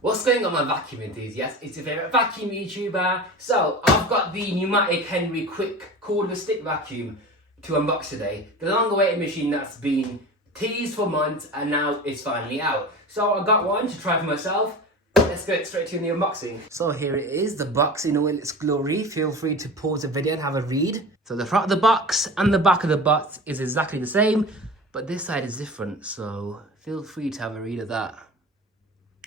What's going on, my vacuum enthusiasts? It's your favourite vacuum YouTuber. So, I've got the Numatic Henry quick cordless stick vacuum to unbox today. The long awaited machine that's been teased for months and now it's finally out. So, I got one to try for myself. Let's get straight to the unboxing. So here it is, the box in all its glory. Feel free to pause the video and have a read. So the front of the box and the back of the box is exactly the same, but this side is different. So feel free to have a read of that.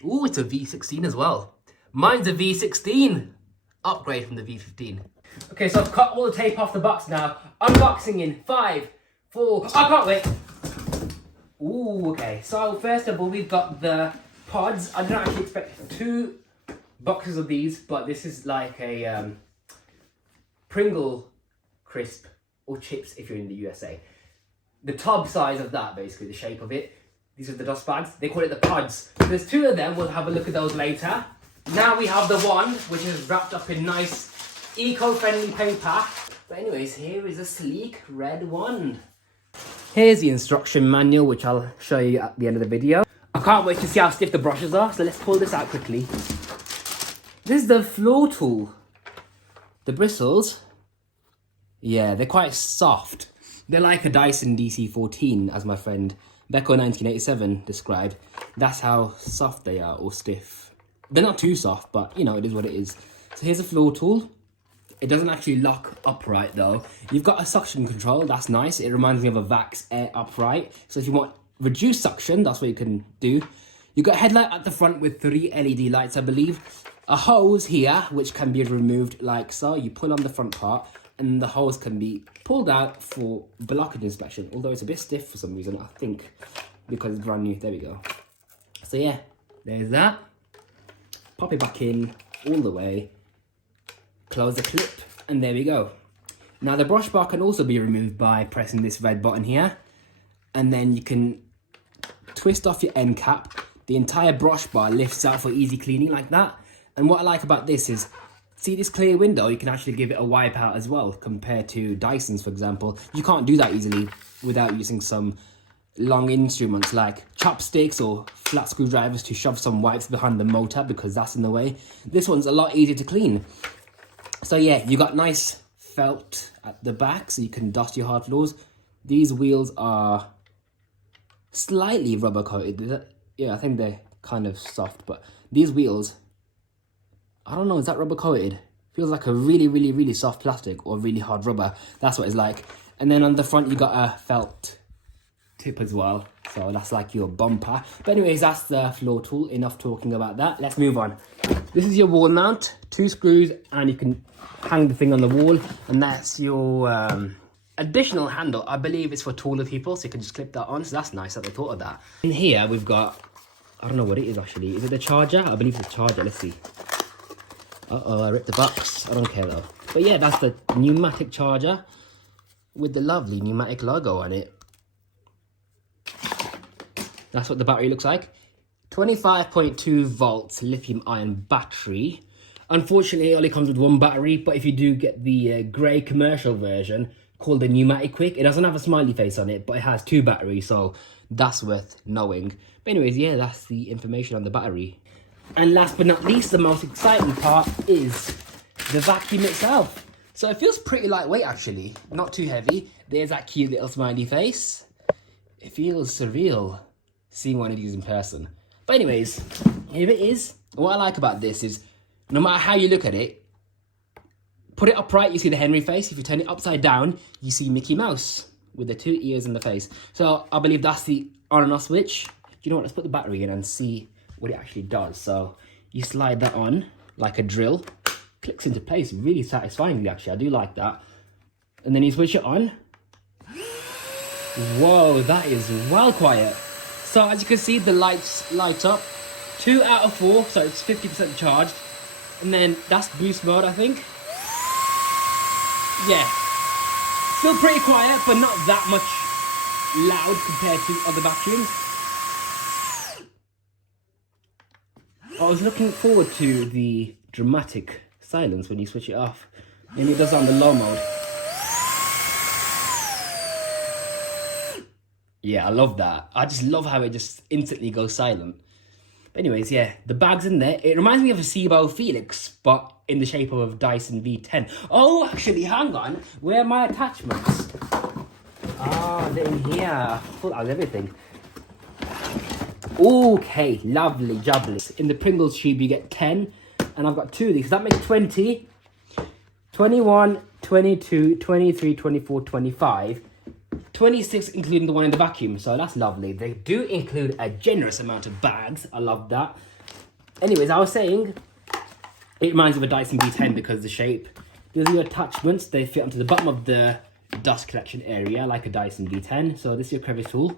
Ooh, it's a V16 as well. Mine's a V16. Upgrade from the V15. Okay, so I've cut all the tape off the box now. Unboxing in 5, 4, I can't wait. Ooh, okay. So first of all, we've got the pods. I didn't actually expect 2 boxes of these, but this is like a Pringle crisp or chips if you're in the USA. The tub size of that, basically, the shape of it. These are the dust bags. They call it the pods. There's 2 of them. We'll have a look at those later. Now we have the one, which is wrapped up in nice eco-friendly paper. But anyways, here is a sleek red wand. Here's the instruction manual, which I'll show you at the end of the video. I can't wait to see how stiff the brushes are, so let's pull this out quickly. This is the floor tool. The bristles, yeah, they're quite soft. They're like a Dyson DC-14, as my friend Becco1987 described. That's how soft they are, or stiff. They're not too soft, but you know, it is what it is. So here's a floor tool. It doesn't actually lock upright though. You've got a suction control, that's nice. It reminds me of a Vax Air upright. So if you want reduced suction, that's what you can do. You've got a headlight at the front with 3 LED lights, I believe. A hose here, which can be removed like so. You pull on the front part, and the hose can be pulled out for blockage inspection. Although it's a bit stiff for some reason, I think, because it's brand new. There we go. So yeah, there's that. Pop it back in all the way. Close the clip, and there we go. Now the brush bar can also be removed by pressing this red button here. And then you can twist off your end cap. The entire brush bar lifts out for easy cleaning like that. And what I like about this is, see this clear window, you can actually give it a wipe out as well, compared to Dyson's, for example. You can't do that easily without using some long instruments like chopsticks or flat screwdrivers to shove some wipes behind the motor, because that's in the way. This one's a lot easier to clean. So yeah, you got nice felt at the back so you can dust your hard floors. These wheels are slightly rubber coated. Yeah, I think they're kind of soft, but these wheels, I don't know, is that rubber coated? Feels like a really soft plastic or really hard rubber. That's what it's like. And then on the front you got a felt tip as well, so that's like your bumper. But anyways, that's the floor tool. Enough talking about that. Let's move on. This is your wall mount, 2 screws, and you can hang the thing on the wall. And that's your additional handle. I believe it's for taller people, so you can just clip that on. So that's nice that they thought of that. In here we've got, I don't know what it is actually. Is it the charger? I believe it's the charger. Let's see. Uh-oh, I ripped the box. I don't care though. But yeah, that's the pneumatic charger with the lovely Numatic logo on it. That's what the battery looks like. 25.2 volts lithium ion battery. Unfortunately, it only comes with 1 battery, but if you do get the grey commercial version called the Numatic Quick, it doesn't have a smiley face on it, but it has 2 batteries, so that's worth knowing. But anyways, yeah, that's the information on the battery. And last but not least, the most exciting part is the vacuum itself. So it feels pretty lightweight actually, not too heavy. There's that cute little smiley face. It feels surreal seeing one of these in person. But anyways, here it is. What I like about this is, no matter how you look at it, put it upright, you see the Henry face. If you turn it upside down, you see Mickey Mouse with the 2 ears in the face. So I believe that's the on and off switch. You know what, let's put the battery in and see what it actually does. So you slide that on like a drill, clicks into place really satisfyingly actually. I do like that. And then you switch it on. Whoa, that is well quiet. So as you can see, the lights light up. 2 out of 4, so it's 50% charged. And then that's boost mode, I think. Yeah. Still pretty quiet, but not that much loud compared to other vacuums. I was looking forward to the dramatic silence when you switch it off. And it does on the low mode. Yeah, I love that. I just love how it just instantly goes silent. But anyways, yeah, the bag's in there. It reminds me of a Sebo Felix, but in the shape of a Dyson V10. Oh, actually, hang on. Where are my attachments? Ah, they're in here. I thought that was everything. Okay, lovely jubbly. In the Pringles tube, you get 10, and I've got 2 of these. That makes 20, 21, 22, 23, 24, 25. 26 including the one in the vacuum, so that's lovely. They do include a generous amount of bags. I love that. Anyways, I was saying it reminds me of a Dyson V10 because the shape. These are your attachments. They fit onto the bottom of the dust collection area like a Dyson V10. So this is your crevice tool.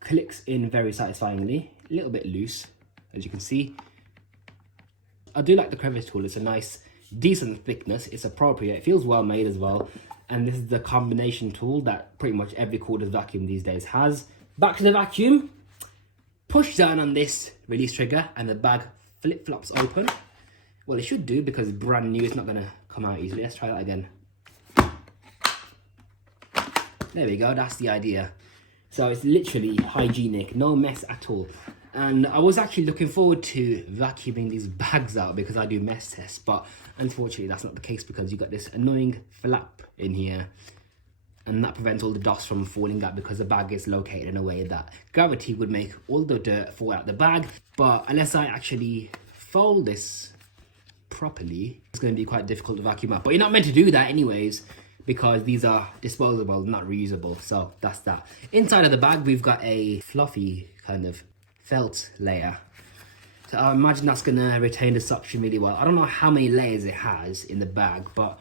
Clicks in very satisfyingly. A little bit loose, as you can see. I do like the crevice tool. It's a nice, decent thickness. It's appropriate. It feels well made as well. And this is the combination tool that pretty much every cordless vacuum these days has. Back to the vacuum. Push down on this release trigger and the bag flip-flops open. Well, it should do because it's brand new. It's not going to come out easily. Let's try that again. There we go. That's the idea. So it's literally hygienic. No mess at all. And I was actually looking forward to vacuuming these bags out because I do mess tests, but unfortunately that's not the case because you got this annoying flap in here and that prevents all the dust from falling out because the bag is located in a way that gravity would make all the dirt fall out the bag. But unless I actually fold this properly, it's going to be quite difficult to vacuum out. But you're not meant to do that anyways because these are disposable, not reusable. So that's that. Inside of the bag we've got a fluffy kind of felt layer. So I imagine that's going to retain the suction really well. I don't know how many layers it has in the bag, but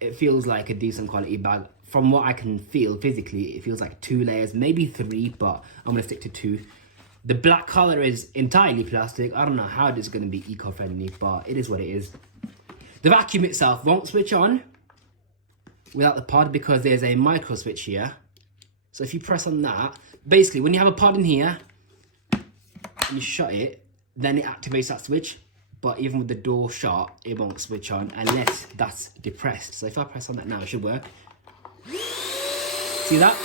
it feels like a decent quality bag. From what I can feel physically, it feels like 2 layers, maybe 3, but I'm going to stick to 2. The black color is entirely plastic. I don't know how it is going to be eco-friendly, but it is what it is. The vacuum itself won't switch on without the pod because there's a micro switch here. So if you press on that, basically when you have a pod in here, you shut it, then it activates that switch, but even with the door shut, it won't switch on unless that's depressed. So if I press on that now, it should work. See that?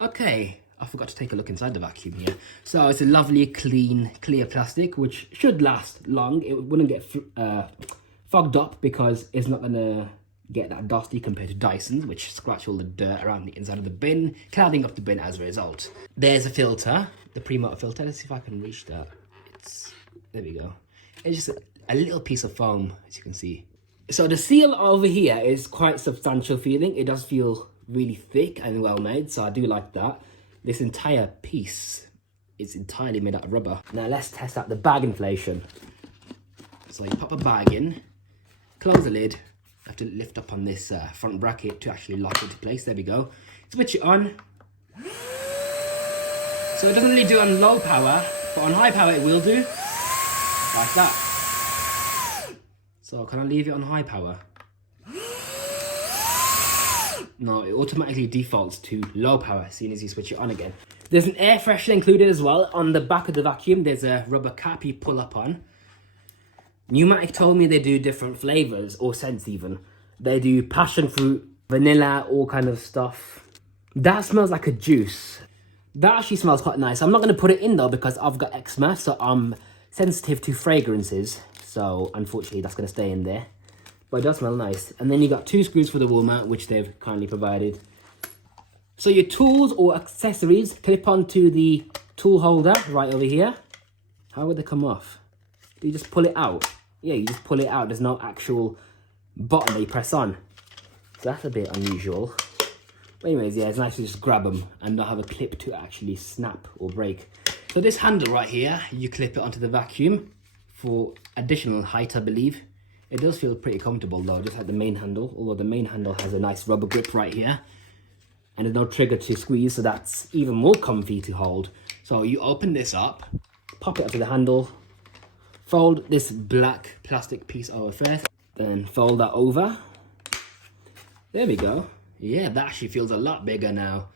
Okay, I forgot to take a look inside the vacuum here. So it's a lovely, clean, clear plastic, which should last long. It wouldn't get fogged up because it's not gonna get that dusty compared to Dyson's, which scratch all the dirt around the inside of the bin, clouding up the bin as a result. There's a filter, the pre-motor filter. Let's see if I can reach that. There we go. It's just a little piece of foam, as you can see. So the seal over here is quite substantial feeling. It does feel really thick and well made, so I do like that. This entire piece is entirely made out of rubber. Now let's test out the bag inflation. So you pop a bag in, close the lid. I have to lift up on this front bracket to actually lock it into place. There we go. Switch it on. So it doesn't really do on low power, but on high power it will do. Like that. So can I leave it on high power? No, it automatically defaults to low power as soon as you switch it on again. There's an air freshener included as well. On the back of the vacuum, there's a rubber cap you pull up on. Numatic told me they do different flavors or scents even. They do passion fruit, vanilla, all kind of stuff. That smells like a juice. That actually smells quite nice. I'm not going to put it in though because I've got eczema, so I'm sensitive to fragrances. So unfortunately that's going to stay in there. But it does smell nice. And then you got 2 screws for the wall mount, which they've kindly provided. So your tools or accessories clip onto the tool holder right over here. How would they come off? Do you just pull it out? Yeah, you just pull it out. There's no actual button that you press on. So that's a bit unusual. But anyways, yeah, it's nice to just grab them and not have a clip to actually snap or break. So this handle right here, you clip it onto the vacuum for additional height, I believe. It does feel pretty comfortable though, just like the main handle, although the main handle has a nice rubber grip right here. And there's no trigger to squeeze, so that's even more comfy to hold. So you open this up, pop it up to the handle, fold this black plastic piece over first, then fold that over. There we go. Yeah, that actually feels a lot bigger now.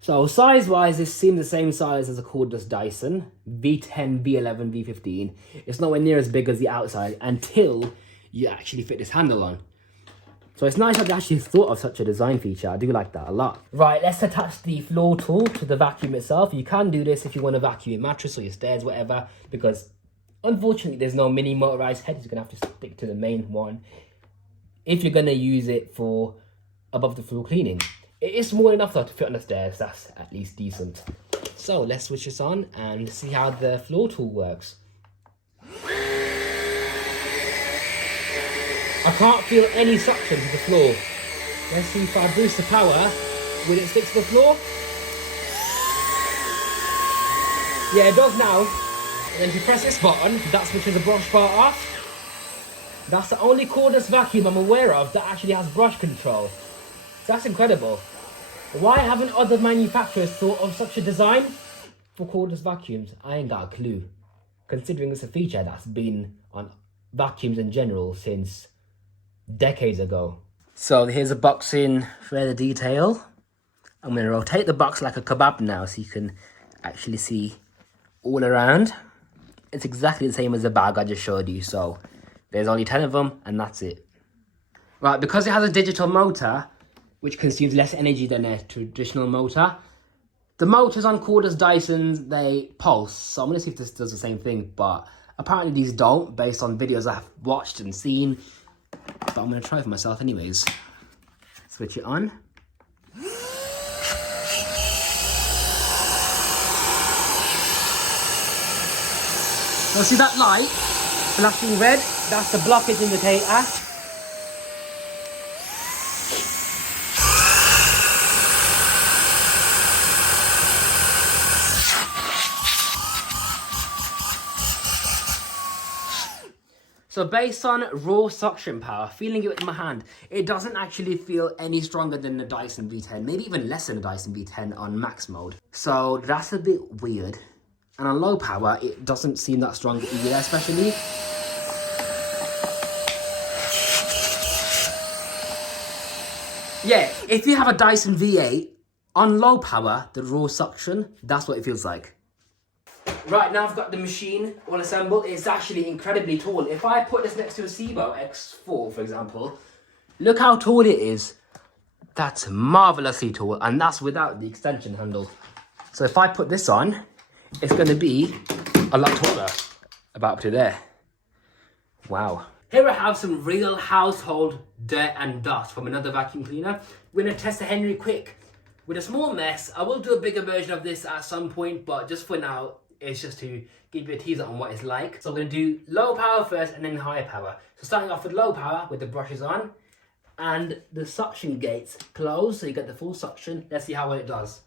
So size-wise, this seems the same size as a cordless Dyson, V10, V11, V15. It's nowhere near as big as the outside until you actually fit this handle on. So it's nice that they actually thought of such a design feature. I do like that a lot. Right, let's attach the floor tool to the vacuum itself. You can do this if you want to vacuum your mattress or your stairs, whatever, because unfortunately there's no mini motorized head. You're going to have to stick to the main one if you're going to use it for above the floor cleaning. It is small enough though to fit on the stairs. That's at least decent. So let's switch this on and see how the floor tool works. I can't feel any suction to the floor. Let's see if I boost the power. Will it stick to the floor? Yeah, it does now. And then if you press this button, that switches the brush bar off. That's the only cordless vacuum I'm aware of that actually has brush control. So that's incredible. Why haven't other manufacturers thought of such a design for cordless vacuums? I ain't got a clue. Considering it's a feature that's been on vacuums in general since decades ago. So here's a box in further detail. I'm going to rotate the box like a kebab now so you can actually see all around. It's exactly the same as the bag I just showed you. So there's only 10 of them and that's it. Right, because it has a digital motor, which consumes less energy than a traditional motor, the motors on cordless Dysons, they pulse. So I'm going to see if this does the same thing, but apparently these don't, based on videos I've watched and seen. But I'm going to try it for myself anyways. Switch it on. Now see that light flashing red? That's the blockage indicator. So based on raw suction power, feeling it with my hand, it doesn't actually feel any stronger than the Dyson V10, maybe even less than the Dyson V10 on max mode. So that's a bit weird. And on low power, it doesn't seem that strong either, especially. Yeah, if you have a Dyson V8, on low power, the raw suction, that's what it feels like. Right, now I've got the machine all assembled. It's actually incredibly tall. If I put this next to a Sebo X4, for example, look how tall it is. That's marvelously tall, and that's without the extension handle. So if I put this on, it's going to be a lot taller, about up to there. Wow. Here I have some real household dirt and dust from another vacuum cleaner. We're going to test the Henry Quick with a small mess. I will do a bigger version of this at some point, but just for now, it's just to give you a teaser on what it's like. So we're going to do low power first and then high power. So starting off with low power with the brushes on and the suction gates closed so you get the full suction. Let's see how well it does.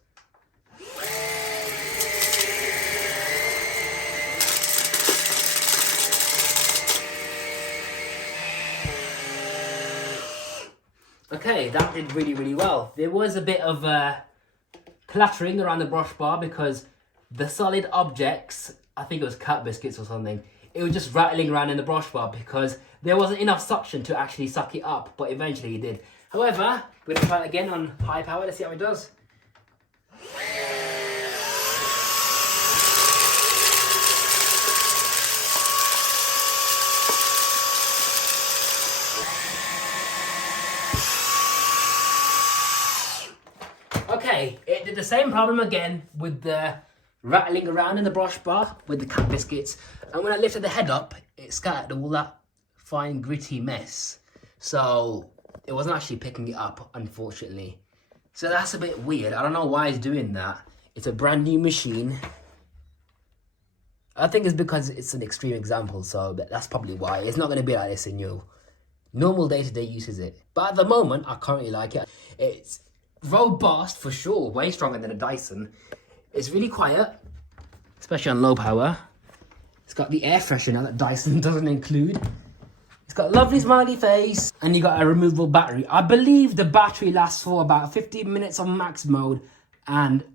Okay, that did really, really well. There was a bit of clattering around the brush bar because the solid objects, I think it was cat biscuits or something, it was just rattling around in the brush bar because there wasn't enough suction to actually suck it up, but eventually it did. However, we're going to try it again on high power. Let's see how it does. Okay, it did the same problem again with the rattling around in the brush bar with the cat biscuits, and when I lifted the head up, it scattered all that fine gritty mess. So it wasn't actually picking it up, unfortunately. So that's a bit weird. I don't know why it's doing that. It's a brand new machine. I think it's because it's an extreme example, so that's probably why. It's not going to be like this in your normal day-to-day uses it. But at the moment, I currently like it. It's robust for sure, way stronger than a Dyson. It's really quiet, especially on low power. It's got the air freshener that Dyson doesn't include. It's got a lovely smiley face, and you got a removable battery. I believe the battery lasts for about 15 minutes on max mode, and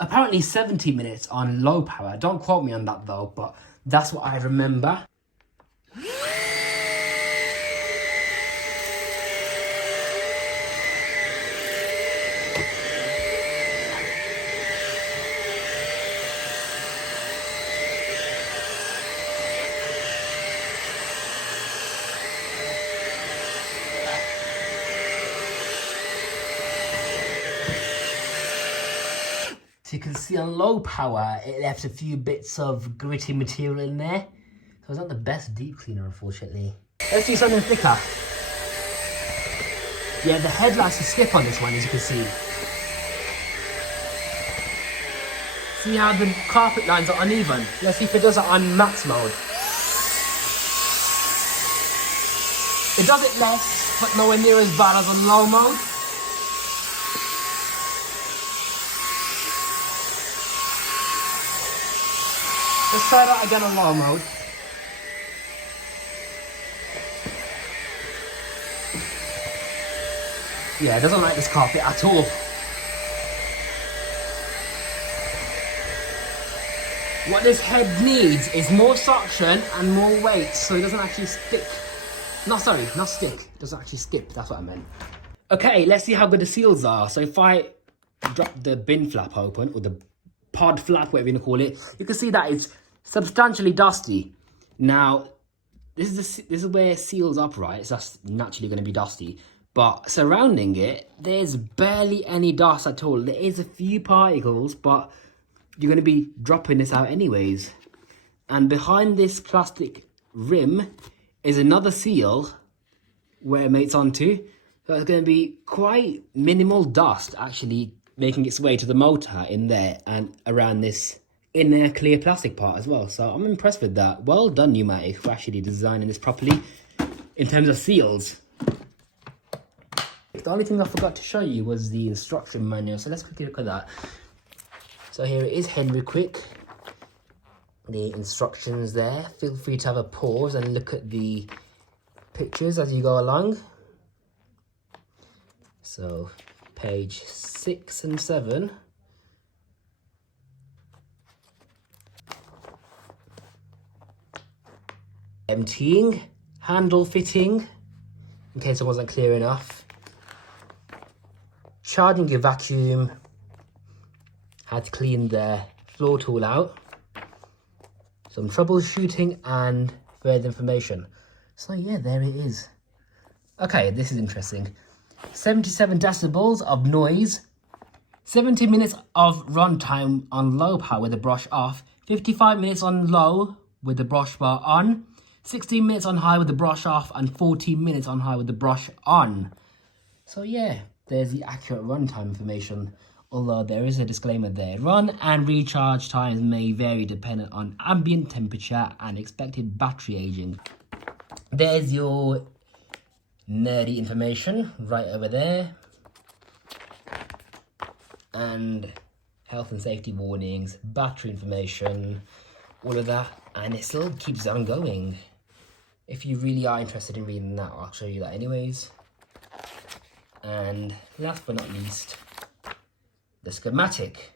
apparently 70 minutes on low power. Don't quote me on that though, but that's what I remember. So you can see on low power, it left a few bits of gritty material in there. So it's not the best deep cleaner, unfortunately. Let's do something thicker. Yeah, the head likes to slip on this one, as you can see. See how the carpet lines are uneven? Let's see if it does it on max mode. It does it less, but nowhere near as bad as on low mode. Let's try that again on low mode. Yeah, it doesn't like this carpet at all. What this head needs is more suction and more weight so it doesn't actually stick. Not stick. It doesn't actually skip, that's what I meant. Okay, let's see how good the seals are. So if I drop the bin flap open, or the pod flap, whatever you want to call it, you can see that it's substantially dusty. Now, this is where seals operate, so that's naturally going to be dusty. But surrounding it, there's barely any dust at all. There is a few particles, but you're going to be dropping this out anyways. And behind this plastic rim is another seal where it mates onto. So it's going to be quite minimal dust actually making its way to the motor in there and around this inner clear plastic part as well. So I'm impressed with that. Well done, Numatic, for actually designing this properly in terms of seals. The only thing I forgot to show you was the instruction manual. So let's quickly look at that. So here it is, Henry Quick. The instructions there. Feel free to have a pause and look at the pictures as you go along. So page 6 and 7. Emptying, handle fitting, in case it wasn't clear enough. Charging your vacuum. How to clean the floor tool out. Some troubleshooting and further information. So yeah, there it is. Okay, this is interesting. 77 decibels of noise. 70 minutes of runtime on low power with the brush off. 55 minutes on low with the brush bar on. 16 minutes on high with the brush off. And 14 minutes on high with the brush on. So yeah, there's the accurate runtime information. Although there is a disclaimer there. Run and recharge times may vary depending on ambient temperature and expected battery aging. There's your nerdy information right over there. And health and safety warnings, battery information, all of that. And it still keeps on going. If you really are interested in reading that, I'll show you that anyways. And last but not least, the schematic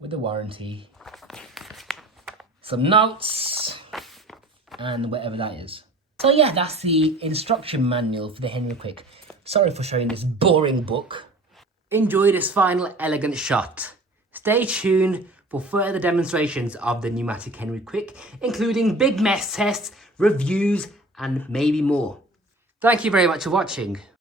with the warranty, some notes, and whatever that is. So yeah, that's the instruction manual for the Henry Quick. Sorry for showing this boring book. Enjoy this final elegant shot. Stay tuned for further demonstrations of the Numatic Henry Quick, including big mess tests, reviews, and maybe more. Thank you very much for watching.